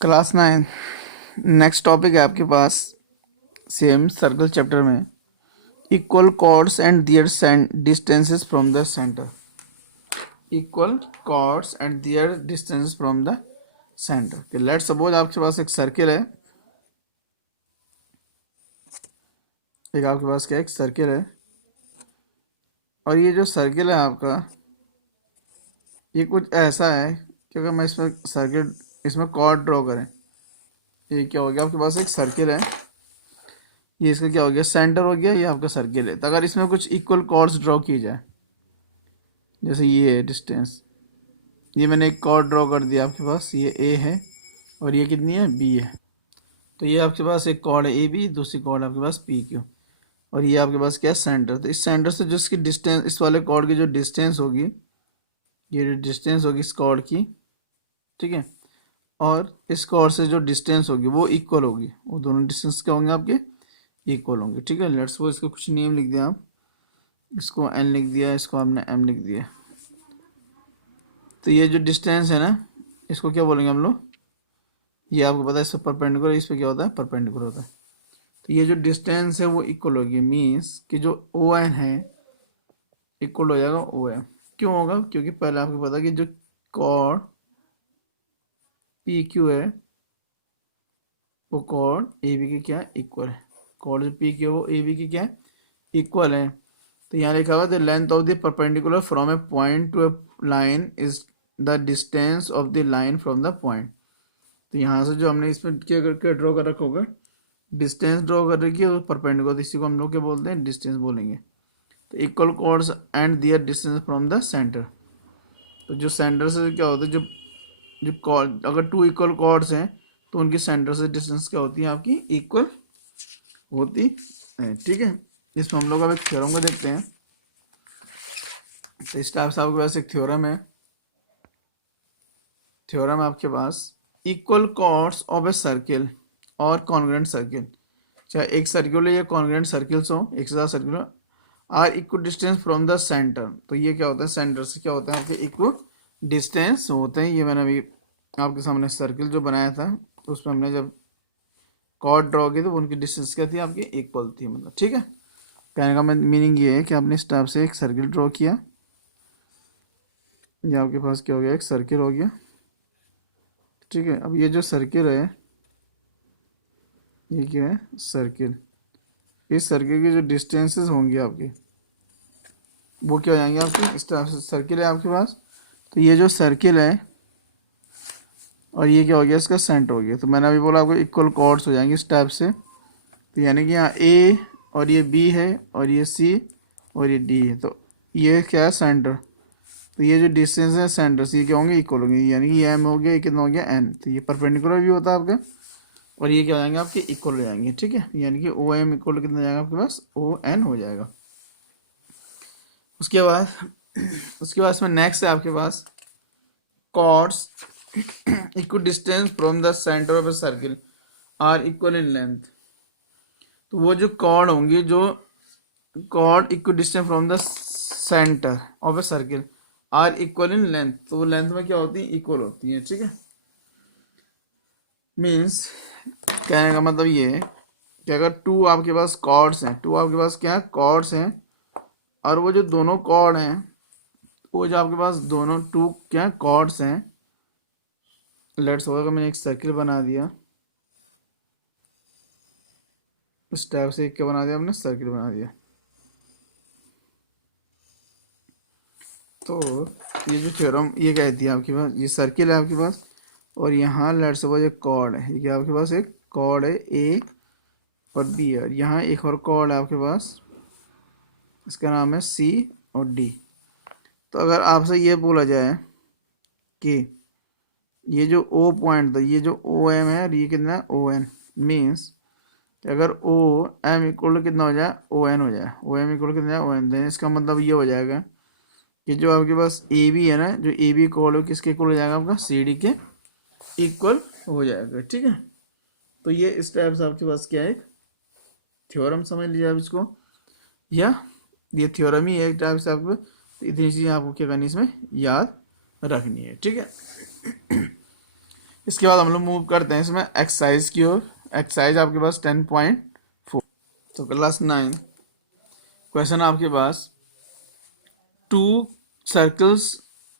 Class 9। Next topic है आपके पास सेम सर्कल चैप्टर में equal chords and their distances from the centre. Equal chords and their distances from the centre. Let suppose आपके पास एक circle है। एक आपके पास क्या एक सर्किल है और ये जो सर्किल है आपका ये कुछ ऐसा है कि अगर मैं इसमें सर्किल इसमें कॉर्ड ड्रॉ करें, ये क्या हो गया आपके पास एक सर्किल है। ये इसका क्या हो गया सेंटर हो गया, ये आपका सर्किल है। तो अगर इसमें कुछ इक्वल कॉर्ड्स ड्रॉ किए जाए, जैसे ये है डिस्टेंस, ये मैंने एक कॉर्ड ड्रॉ कर दिया आपके पास, ये ए है और ये कितनी है बी है। तो ये आपके पास एक कॉर्ड है ए बी, दूसरी कॉर्ड आपके पास पी क्यू और ये आपके पास क्या है सेंटर। तो इस सेंटर से जो इसकी डिस्टेंस, इस वाले कॉर्ड की जो डिस्टेंस होगी, ये जो डिस्टेंस होगी इस कॉर्ड की, ठीक है, और इस कॉर्ड से जो डिस्टेंस होगी वो इक्वल होगी। वो दोनों डिस्टेंस क्या होंगे आपके इक्वल होंगे, ठीक है। लेट्स सपोज इसको कुछ नेम लिख दिया आप, इसको एन लिख दिया, इसको आपने एम लिख दिया। तो ये जो डिस्टेंस है ना, इसको क्या बोलेंगे हम लोग, ये आपको पता है इससे परपेंडिकुलर, इस पे क्या होता है परपेंडिकुलर होता है। तो ये जो डिस्टेंस है वो इक्वल होगी, मीन्स कि जो ओ एन है इक्वल हो जाएगा ओ एम। क्यों होगा, क्योंकि पहले आपको पता है कि जो कॉर्ड पी क्यू है वो कॉर्ड ए बी के क्या इक्वल है। कॉर्ड जो पी क्यू है वो ए बी के क्या इक्वल है। तो यहाँ लिखा हुआ the length of the perpendicular from A point two A line is the distance of the line from the point. तो यहाँ से जो हमने इसमें क्या करके ड्रॉ कर रखा होगा, डिस्टेंस ड्रॉ कर रखी है परपेंडिकुलर, इसी को हम लोग क्या बोलते हैं डिस्टेंस बोलेंगे। तो equal chords and their distance from the centre. तो जो सेंटर से क्या होता है, जो जो कॉर्ड अगर टू इक्वल कॉर्ड्स हैं तो उनकी सेंटर से डिस्टेंस क्या होती है आपकी इक्वल होती है, ठीक है। इसमें हम लोग अब एक थ्योरम को देखते हैं। तो इस टाइप से आपके पास एक थ्योरम है। थ्योरम आपके पास equal chords of a circle और कॉन्ग्रुएंट सर्किल, चाहे एक सर्किल या कॉन्ग्रुएंट सर्किल्स हो, एक से ज़्यादा circle are equal distance from the centre. तो ये क्या होता है, सेंटर से क्या होता है आपके इक्वल डिस्टेंस होते हैं। ये मैंने अभी आपके सामने सर्किल जो बनाया था उसमें हमने जब कॉर्ड ड्रॉ की तो उनकी डिस्टेंस क्या थी आपकी इक्वल थी, मतलब ठीक है। कहने का मीनिंग ये है कि आपने इस टाइप से एक सर्किल ड्रॉ किया, ये आपके पास क्या हो गया एक सर्किल हो गया, ठीक है। अब ये जो सर्किल है ये क्या है सर्किल, इस सर्किल की जो डिस्टेंसेस होंगी आपकी वो क्या हो जाएंगे आपकी, इस टाइप से सर्किल है आपके पास। तो ये जो सर्किल है और ये क्या हो गया इसका सेंटर हो गया। तो मैंने अभी बोला आपको इक्वल कॉर्ड्स हो जाएंगे इस टाइप से। तो यानी कि यहाँ ए और ये बी है और ये सी और ये डी है, तो ये क्या है सेंटर। तो ये जो डिस्टेंस है सेंटर से ये क्या होंगे इक्वल होंगे, यानी कि ये एम हो गया, ये कितना हो गया एन। तो ये परपेंडिकुलर भी होता है आपका और ये क्या हो जाएंगे आपके इक्वल हो जाएंगे, ठीक है। यानी कि ओ एम इक्वल कितना जाएगा आपके पास ओ एन हो जाएगा। उसके बाद इसमें नेक्स्ट है आपके पास chords equal distance from the center of a circle are equal in length. तो वो जो कॉर्ड होंगी, जो chord equal distance from the center of a circle are equal in length, तो वो लेंथ में क्या होती है इक्वल होती है, ठीक है। मीन्स कहने का मतलब ये है कि अगर टू आपके पास कॉर्ड्स हैं, टू आपके पास क्या है कॉर्ड्स हैं, और वो जो दोनों कॉर्ड हैं, वो जो आपके पास दोनों टू क्या कॉर्ड्स हैं, लेट्स होगा मैंने एक सर्किल बना दिया, इस टाइप से एक क्या बना दिया हमने सर्किल बना दिया। तो ये जो थ्योरम ये कहती है आपके पास, ये सर्किल है आपके पास और यहाँ लेट्स सपोज एक कॉर्ड है, ये आपके पास एक कॉर्ड है ए और बी है, और यहाँ एक और कॉर्ड है आपके पास, इसका नाम है सी और डी। तो अगर आपसे ये बोला जाए कि ये जो ओ पॉइंट था, ये जो ओ एम है और ये कितना है ओ एन, मीन्स अगर ओ एम इक्वल कितना हो जाए ओ एन हो जाए, ओ एम इक्वल कितना ओ एन, देन इसका मतलब ये हो जाएगा कि जो आपके पास ए बी है ना, जो ए बी इक्वल हो किसके इक्वल हो जाएगा आपका सी डी के इक्वल हो जाएगा, ठीक है। तो ये इस टाइप से आपके पास क्या है थ्योरम समझ लीजिए आप इसको, या ये थ्योरम ही है एक टाइप से आपको। तो इतनी चीज़ें आपको क्या करनी इसमें याद रखनी है, ठीक है। इसके बाद हम लोग मूव करते हैं इसमें एक्सरसाइज की ओर। एक्सरसाइज आपके पास 10.4। तो क्लास 9 क्वेश्चन आपके पास टू सर्कल्स।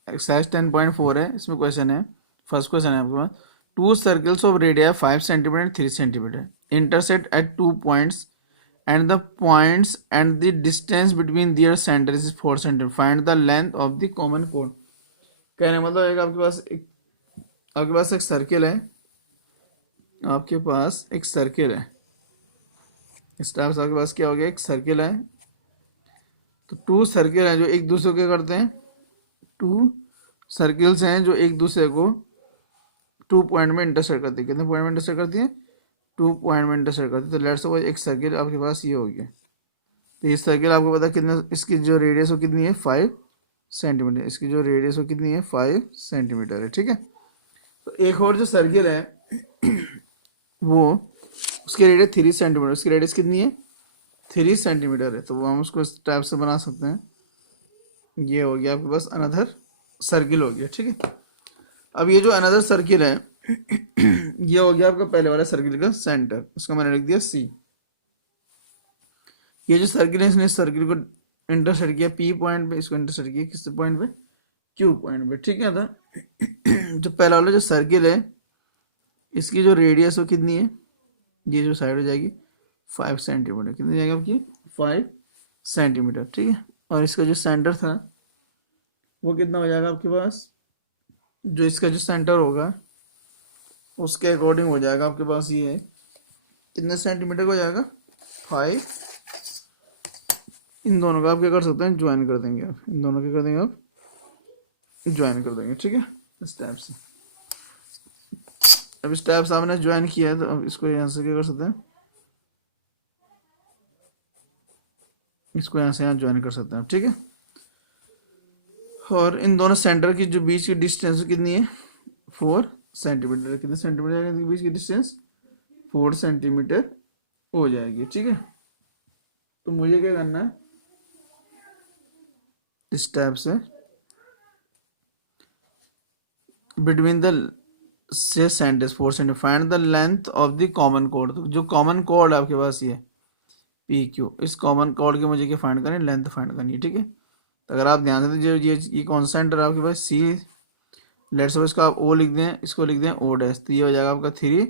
एक्सरसाइज 10.4 है, इसमें क्वेश्चन है, फर्स्ट क्वेश्चन है आपके पास। Two circles of radii 5 centimetre 3 centimetre intersect at 2 points and the points and the distance between their centers is 4 centimeter. Find the length of the common chord. कहने मतलब एक आपके पास एक सर्किल है। आपके पास एक सर्किल है, इस टाइप से आपके पास क्या हो गया, एक सर्किल है। तो टू सर्किल हैं जो एक दूसरे को क्या करते हैं, टू सर्किल्स हैं जो एक दूसरे को 2 पॉइंट में इंटरसेक्ट करती है। कितने पॉइंट में इंटरसेक्ट करती है, 2 पॉइंट में इंटरसेक्ट करती है। तो लेट्स सपोज एक सर्किल आपके पास ये हो गया। तो ये सर्किल आपको पता है कितना, इसकी जो रेडियस हो कितनी है 5 सेंटीमीटर। इसकी जो रेडियस हो कितनी है 5 सेंटीमीटर है, ठीक है। तो एक और जो सर्किल है वो उसकी रेडियस 3 सेंटीमीटर, उसकी रेडियस कितनी है 3 सेंटीमीटर है। तो वो हम उसको इस टाइप से बना सकते हैं। ये हो गया आपके पास अनदर सर्किल हो गया, ठीक है। अब ये जो अनदर सर्किल है ये हो गया आपका पहले वाला सर्किल का सेंटर, उसका मैंने लिख दिया सी। ये जो सर्किल है इसने सर्किल को इंटरसेक्ट किया पी पॉइंट पे, इसको इंटरसेक्ट किया किस पॉइंट पे, क्यू पॉइंट पे, ठीक है। था जो पहला वाला जो सर्किल है इसकी जो रेडियस हो कितनी है, ये जो साइड हो जाएगी 5 सेंटीमीटर। कितनी जाएगी आपकी 5 सेंटीमीटर, ठीक है। और इसका जो सेंटर था वो कितना हो जाएगा आपके पास, जो इसका जो सेंटर होगा उसके अकॉर्डिंग हो जाएगा आपके पास ये कितने सेंटीमीटर का हो जाएगा 5। इन दोनों का आप क्या कर सकते हैं, ज्वाइन कर देंगे। आप इन दोनों क्या कर देंगे, आप ज्वाइन कर देंगे, ठीक है, इस टाइप से। अब इस टाइप से आपने ज्वाइन किया है तो अब इसको यहाँ से क्या कर सकते हैं, इसको यहाँ से यहाँ ज्वाइन कर सकते हैं, ठीक है। और इन दोनों सेंटर की जो बीच की डिस्टेंस कितनी है 4 सेंटीमीटर। कितने सेंटीमीटर है बीच की डिस्टेंस, 4 सेंटीमीटर हो जाएगी, ठीक है। तो मुझे क्या करना है, इस टाइप से बिटवीन द से sentence 4 centimetre find the length of the common code. तो जो कॉमन कोड है आपके पास ये पी क्यू, इस कॉमन कोड के मुझे क्या फाइंड करनी है, लेंथ फाइंड करनी है, ठीक है। तो अगर आप ध्यान से जो ये कॉन्स्टेंट है आपके पास सी, लेट्स सपोज इसको आप ओ लिख दें, इसको लिख दें ओ डैश, तो ये हो जाएगा आपका 3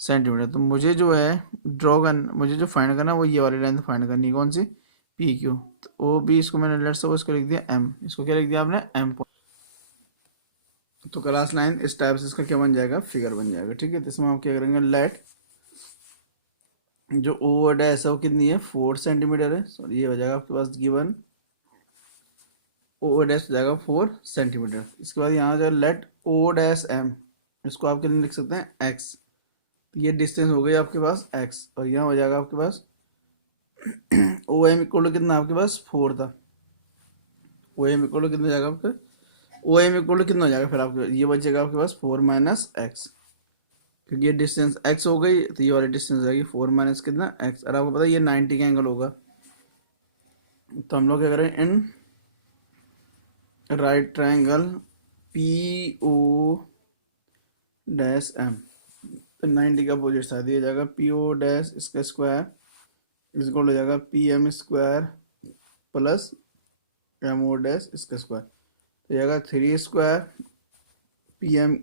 सेंटीमीटर। तो मुझे जो है ड्रॉ करना, मुझे जो फाइंड करना है वो ये वाली लेंथ फाइंड करनी है, कौन सी, पी क्यू। तो ओ बी इसको मैंने लेट्स सपोज इसको लिख दिया एम, इसको क्या लिख दिया आपने एम। तो क्लास 9 इस टाइप से इसका क्या बन जाएगा, फिगर बन जाएगा, ठीक है। तो इसमें हम क्या करेंगे, लेट जो ओ डैश है वो कितनी है 4 सेंटीमीटर है, सॉरी ये हो जाएगा आपके पास गिवन ओ डैश हो जाएगा 4 सेंटीमीटर। इसके बाद यहाँ जो लेट ओ डैश एम, इसको आप कितने लिख सकते हैं एक्स। तो ये डिस्टेंस हो गई आपके पास एक्स, और यहाँ हो जाएगा आपके पास ओ एम इक्वल टू कितना आपके पास 4 था। ओ एम इक्वल टू कितना हो जाएगा आपका, ओ एम इक्वल टू कितना हो जाएगा फिर आपके, ये बचेगा आपके पास 4 माइनस एक्स, क्योंकि ये डिस्टेंस एक्स हो गई तो ये वाली डिस्टेंस जाएगी 4 माइनस कितना एक्स। और आपको पता है ये 90 का एंगल होगा। तो हम लोग क्या करें, in right triangle P O dash M, तो 90 का अपोजिट साइड दिया जाएगा पी ओ डैश इसका स्क्वायर इक्वल हो जाएगा P M square plus M O dash इसका स्क्वायर, तो जाएगा 3 स्क्वायर पी एम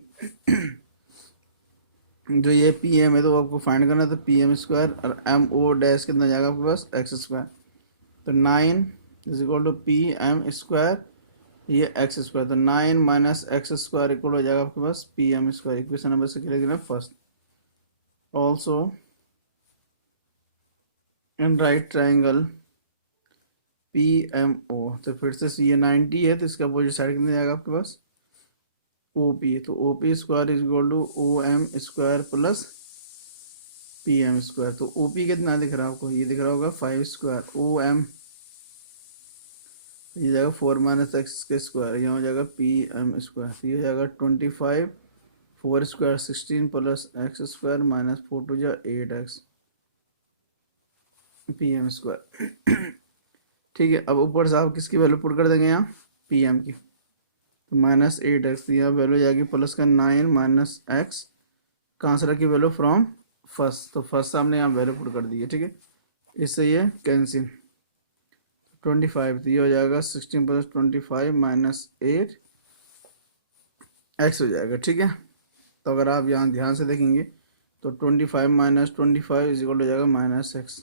जो ये पी एम है तो आपको फाइंड करना है, तो पी एम स्क्वायर और एम ओ डैश कितना जाएगा आपके पास एक्स स्क्वायर। तो 9 is equal to P M square ये एक्स स्क्वायर, तो 9 माइनस एक्स स्क्वायर इक्वल हो जाएगा आपके पास P M square. Equation number से क्या लिखना first, also in right triangle P M O, तो फिर से ये 90 है तो इसका अपोजिट साइड कितना जाएगा आपके पास ओ पी, तो O P square is equal to O M square plus P M square. तो ओ पी कितना दिख रहा है आपको, ये दिख रहा होगा 5 स्क्वायर, ओ एम ये जाएगा 4 माइनस एक्स के स्क्वायर, यहाँ हो जाएगा पी एम स्क्वायर, तो ये हो जाएगा 25 4 square 16 plus X square minus 4 two जा 8 एक्स पी एम स्क्वायर। ठीक है, अब ऊपर से आप किसकी वैल्यू पुट कर देंगे यहाँ पी एम की, तो -8x, तो यह वैल्यू जाएगी प्लस का 9 माइनस एक्स, कहाँ से रखी वैल्यू, फ्रॉम फर्स्ट, तो फर्स्ट से हमने यहाँ वैल्यू पुट कर दी है, ठीक है। इससे ये कैंसिल, 25, तो ये हो जाएगा 16 प्लस 25 माइनस 8 एक्स हो जाएगा, ठीक है। तो अगर आप यहाँ ध्यान से देखेंगे तो 25 माइनस 25 इज इक्वल हो जाएगा माइनस एक्स,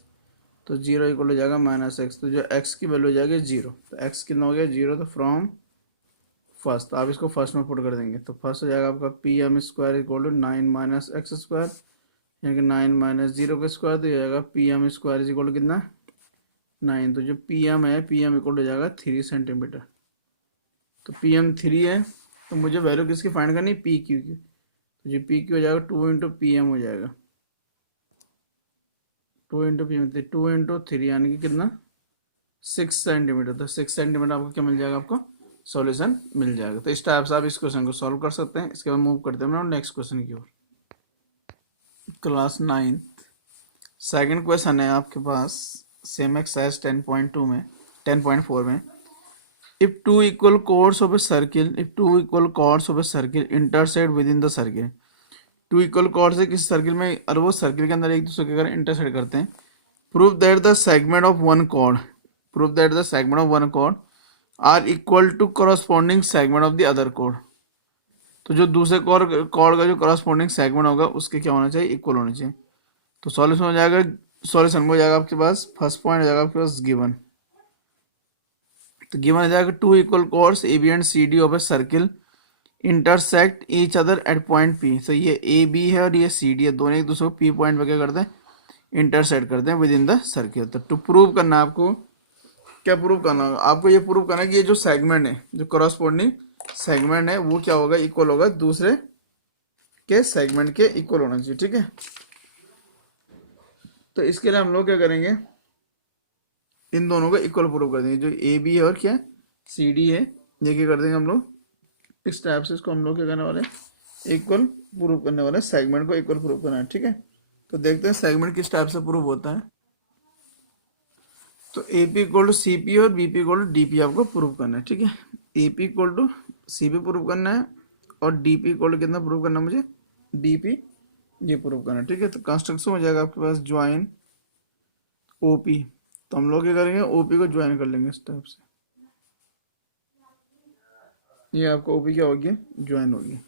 तो 0 इक्वल हो जाएगा माइनस एक्स, तो जो एक्स की वैल्यू हो जाएगी 0, तो एक्स कितना हो गया 0, तो फ्रॉम फर्स्ट, तो आप इसको फर्स्ट में पुट कर देंगे, तो फर्स्ट हो जाएगा आपका P M square equal to 9 minus X square, यानी कि 9 माइनस 0 का स्क्वायर, तो ये हो जाएगा P M square is equal to कितना 9, तो जो पी एम है, पी एम इक्वल हो जाएगा 3 सेंटीमीटर, तो पी एम 3 है, तो मुझे वैल्यू किसकी फाइंड करनी, पी क्यू की, तो जो पी क्यू हो जाएगा 2 इंटू पी एम हो जाएगा, 2 इंटू पी एम, 2 इंटू 3 यानी कि कितना 6 सेंटीमीटर, तो 6 सेंटीमीटर आपको क्या मिल जाएगा, आपको सॉल्यूशन मिल जाएगा। तो इस टाइप से आप इस क्वेश्चन को सॉल्व कर सकते हैं। इसके बाद मूव करते हैं नेक्स्ट क्वेश्चन की ओर। क्लास 9 सेकंड क्वेश्चन है आपके पास सेम एक्सरसाइज 10.2 में 10.4 में, if two equal chords of a circle intersect within the circle, two equal chord से किसी सर्किल में और वो सर्किल के अंदर एक दूसरे के अगर इंटरसेक्ट करते हैं, prove that the segment of one chord are equal to corresponding segment of the other chord, तो जो दूसरे कॉर्ड का जो कॉरस्पॉन्डिंग सेगमेंट होगा उसके क्या होना चाहिए, इक्वल होना चाहिए। तो सॉल्यूशन हो जाएगा, आपके पास फर्स्ट पॉइंट हो जाएगा आपके पास गिवन, तो गिवन हो जाएगा two equal chords A B and C D of a circle intersect each other at point P, तो ये ए बी है और ये सी डी है, दोनों एक दूसरे को पी पॉइंट पे क्या करते हैं, इंटरसेक्ट करते हैं विद इन द सर्किल। तो टू प्रूव करना है आपको, क्या प्रूव करना होगा आपको, ये प्रूव करना है कि ये जो सेगमेंट है, जो करस्पॉन्डिंग सेगमेंट है वो क्या होगा, इक्वल होगा दूसरे के सेगमेंट के इक्वल होना चाहिए, ठीक है। तो इसके लिए हम लोग क्या करेंगे, इन दोनों को इक्वल प्रूव कर देंगे, जो ए बी है और क्या सी डी है, ये क्या कर देंगे हम लोग, इस टाइप से इसको हम लोग क्या करने वाले, इक्वल प्रूव करने वाले, सेगमेंट को इक्वल प्रूव करना है, ठीक है। तो देखते हैं सेगमेंट किस टाइप से प्रूव होता है। तो A P equal to C P और B P equal to D P आपको प्रूव करना है, ठीक है। A P equal to C P prove करना है और डी पी इक्वल टू कितना प्रूव करना है मुझे, डी पी ये प्रूव करना है, ठीक है। तो कंस्ट्रक्शन हो जाएगा आपके पास ज्वाइन ओ पी, तो हम लोग क्या करेंगे, ओ पी को ज्वाइन कर लेंगे इस टाइप से, ये आपको ओपी क्या होगी, ज्वाइन होगी।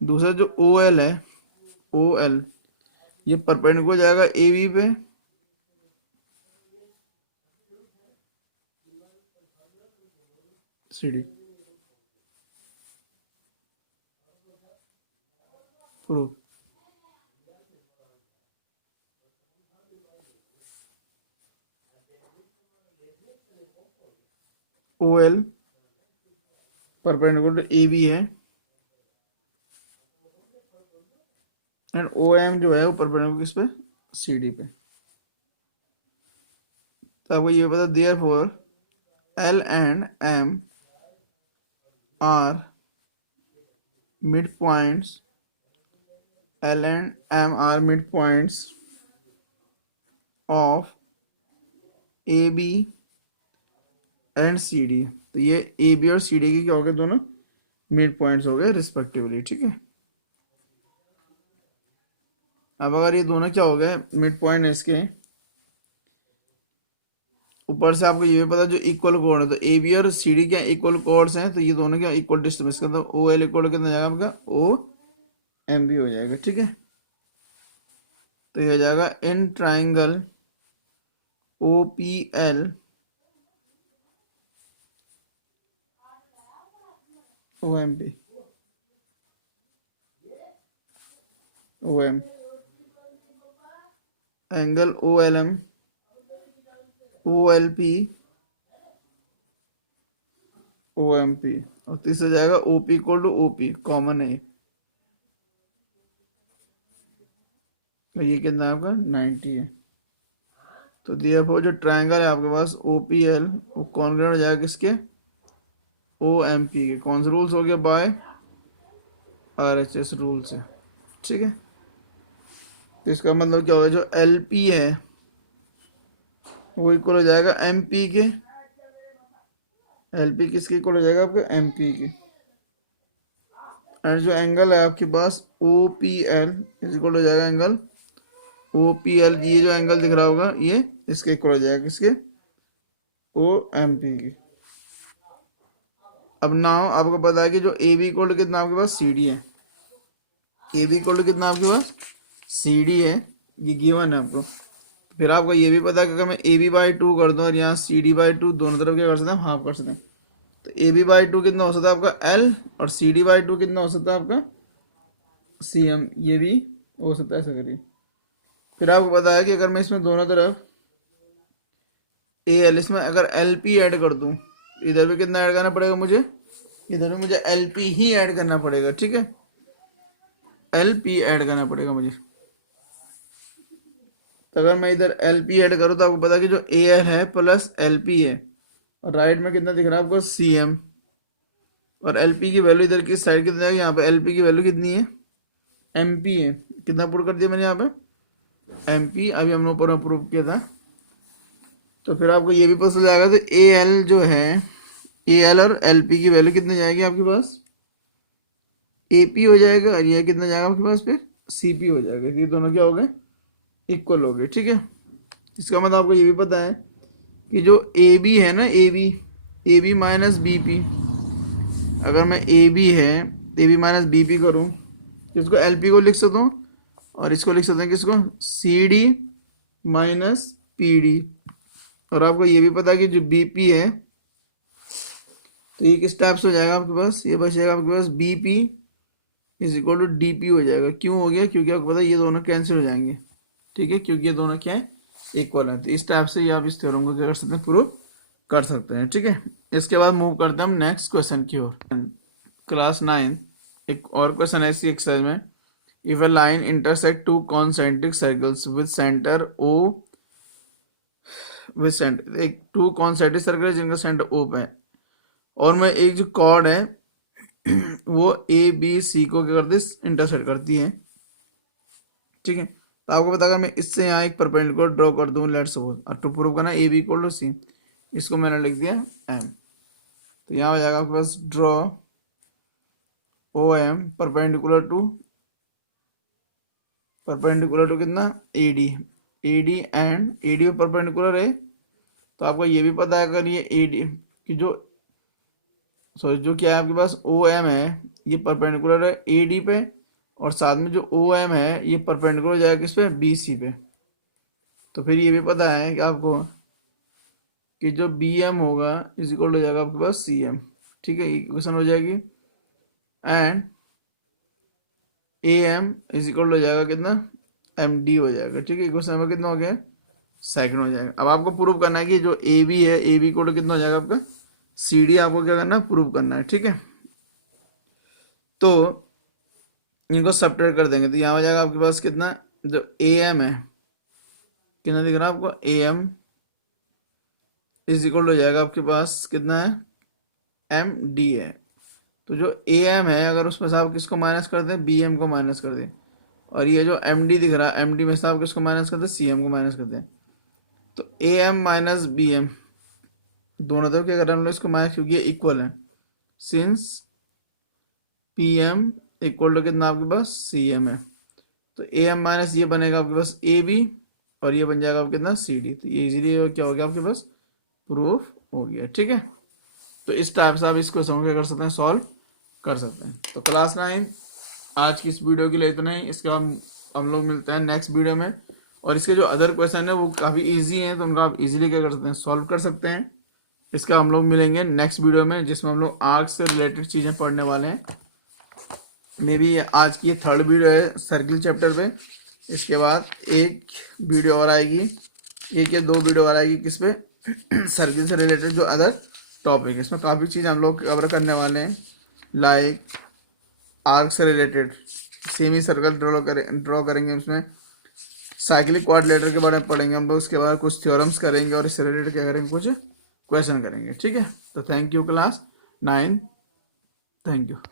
दूसरा जो ओ एल है, ओ एल ये परपेंडिकुलर जाएगा ए बी पे, C D prove, O L perpendicular A B है एंड ओ एम जो है वो परपेंडिकुलर किस पे, सी डी पे। तो आपको ये पता, therefore L and M are mid points, L and M are mid points of A B and C D, तो ये ए बी और सी डी के क्या हो गए, दोनों मिड पॉइंट्स हो गए रिस्पेक्टिवली, ठीक है। अब अगर ये दोनों क्या हो गए मिड पॉइंट है इसके, ऊपर से आपको ये भी पता जो इक्वल कोड है, तो ए बी और सी डी क्या इक्वल कोड्स हैं, तो ये दोनों क्या इक्वल डिस्टेंस का, तो ओ एल इक्वल कितना जाएगा आपका, ओ एम बी हो जाएगा, ठीक है। तो ये हो जाएगा in triangle O P L O M P O M angle O L M O L P O M P, और तीसरा जाएगा O P equal to O P, common है, तो ये कितना है आपका 90 है। तो दिया जो ट्रायंगल है आपके पास ओ पी एल वो कॉन्ग्रुएंट हो जाएगा किसके, ओ एम पी के, कौन से रूल्स हो गया, by R H S rule से, ठीक है। तो इसका मतलब क्या होगा, जो एल पी है वो इक्वल हो जाएगा एम पी के, एल पी किसके इक्वल हो जाएगा आपके, एम पी के, एंड जो एंगल है आपके पास O P L is equal हो जाएगा एंगल ओ पी एल, ये जो एंगल दिख रहा होगा ये इसके इक्वल हो जाएगा, किसके, ओ एम पी की। अब नाउ आपको पता है कि जो ए बी इक्वल कितना आपके पास सी डी है, ए बी इक्वल कितना आपके पास सी डी है, ये गिवन है आपको। फिर आपको ये भी पता है कि अगर मैं ए बी बाई टू कर दूँ और यहाँ सी डी बाई टू, दोनों तरफ क्या कर सकते हैं, हाफ कर सकते हैं। तो ए बी बाई टू कितना हो सकता है आपका एल, और सी डी बाई टू कितना हो सकता है आपका सी एम, ये भी हो सकता है, ऐसा करिए। फिर आपको पता है कि अगर मैं इसमें दोनों तरफ ए एल, इसमें अगर एल पी ऐड कर दूँ, इधर भी कितना ऐड करना पड़ेगा मुझे, इधर भी मुझे एल पी ही ऐड करना पड़ेगा, ठीक है, एल पी ऐड करना पड़ेगा मुझे। तो अगर मैं इधर एल पी ऐड करूँ तो आपको पता है कि जो ए एल है प्लस एल पी है, और राइट में कितना दिख रहा है आपको सी एम, और एल पी की वैल्यू इधर की साइड कितना है, यहाँ पे एल पी की वैल्यू कितनी है, एम पी है। कितना पुट कर दिया मैंने यहाँ पे एम पी, अभी हमने ऊपर प्रूव किया था। तो फिर आपको ये भी पता चल जाएगा, तो ए एल जो है, ए एल और एल पी की वैल्यू कितनी जाएगी आपके पास, ए पी हो जाएगा, और ये कितना जाएगा आपके पास फिर सी पी हो जाएगा। ये दोनों क्या हो गए, इक्वल हो गए, ठीक है। इसका मतलब आपको ये भी पता है कि जो ए बी है ना, A B minus B P, अगर मैं ए बी है A B minus B P करूँ, इसको एल पी को लिख सकता हूँ, और इसको लिख सकते हैं किसको, C D minus P D. और आपको ये भी पता है कि जो बी पी है, तो ये किस टाइप से हो जाएगा आपके पास, ये बच जाएगा आपके पास B P is equal to D P हो जाएगा। क्यों हो गया, क्योंकि आपको पता है ये दोनों कैंसिल हो जाएंगे, ठीक है, क्योंकि ये दोनों क्या है, इक्वल है। तो इस टाइप से ये आप इस थ्योरम को क्या कर सकते हैं, प्रूव कर सकते हैं, ठीक है। इसके बाद मूव करते हैं हम नेक्स्ट क्वेश्चन की ओर। क्लास 9 एक और क्वेश्चन है इसी एक्सरसाइज में। If a line intersect two concentric circles with centre O, with centre, एक टू कॉन्सेंट्रिक सर्कल है जिनका सेंटर ओ पे है, और मैं एक जो कॉर्ड है वो ए बी सी को क्या करती है, इंटरसेक्ट करती है, ठीक है। तो आपको पता, अगर मैं इससे यहाँ एक परपेंडिकुलर ड्रॉ कर दूँ, लेट्स सपोज, और टू प्रूव करना ए बी इक्वल टू सी, इसको मैंने लिख दिया एम। तो यहाँ हो जाएगा आपके पास draw O M perpendicular to कितना, A D, A D and A D perpendicular है। तो आपको ये भी पता है अगर ये ए डी की जो, सॉरी, जो क्या है आपके पास ओ एम है, ये परपेंडिकुलर है ए डी पे, और साथ में जो ओ एम है ये परपेंडिकुलर हो जाएगा किस पे, बी सी पे। तो फिर ये भी पता है कि आपको कि जो बी एम होगा इज इक्वल हो जाएगा आपके पास सी एम, ठीक है, इक्वेशन हो जाएगी। And A M is equal हो जाएगा कितना, एम डी हो जाएगा, ठीक है, इक्वेशन नंबर कितना हो गया, सेकंड हो जाएगा। अब आपको प्रूव करना है कि जो ए बी है, ए बी इक्वल कितना हो जाएगा आपका सी डी, आपको क्या करना है, प्रूव करना है, ठीक है। तो इनको सब्ट्रैक्ट कर देंगे, तो यहाँ हो जाएगा आपके पास कितना, जो ए एम है कितना दिख रहा है आपको, ए एम इज इक्वल हो जाएगा आपके पास कितना है, एम डी है। तो जो ए एम है, अगर उसमें से आप किसको माइनस कर दें, बी एम को माइनस कर दें, और ये जो एम डी दिख रहा है, एम डी में से आप किसको माइनस कर दें, सी एम को माइनस कर दें। तो A M minus B M, दोनों तरफ क्या कर रहे हैं हम लोग, इसको माइनस, क्योंकि ये इक्वल है, since P M equal to कितना आपके पास सी एम है। तो ए एम माइनस ये बनेगा आपके पास ए बी, और ये बन जाएगा आपके कितना सी डी। तो ये इजीली क्या हो गया आपके पास, प्रूफ हो गया, ठीक है। तो इस टाइप से आप इस क्वेश्चन को कर सकते हैं, सॉल्व कर सकते हैं। तो क्लास 9 आज की इस वीडियो के लिए इतना ही। इसके बाद हम लोग मिलते हैं नेक्स्ट वीडियो में, और इसके जो अदर क्वेश्चन है वो काफ़ी इजी हैं, तो उनका आप इजीली क्या कर सकते हैं, सॉल्व कर सकते हैं। इसका हम लोग मिलेंगे नेक्स्ट वीडियो में, जिसमें हम लोग आर्क से रिलेटेड चीज़ें पढ़ने वाले हैं। मे बी आज की ये थर्ड वीडियो है सर्किल चैप्टर पे। इसके बाद एक वीडियो और आएगी, एक या दो वीडियो और आएगी किस पे, सर्किल से रिलेटेड जो अदर टॉपिक है। इसमें काफ़ी चीज़ हम लोग कवर करने वाले हैं, लाइक आर्क से रिलेटेड सेमी सर्कल ड्रॉ करेंगे, उसमें साइक्लिक क्वाड्रिलेटरल के बारे में पढ़ेंगे हम लोग। उसके बाद कुछ थ्योरम्स करेंगे, और इससे रिलेटेड क्या करेंगे, कुछ क्वेश्चन करेंगे, ठीक है। तो thank you class 9, thank you.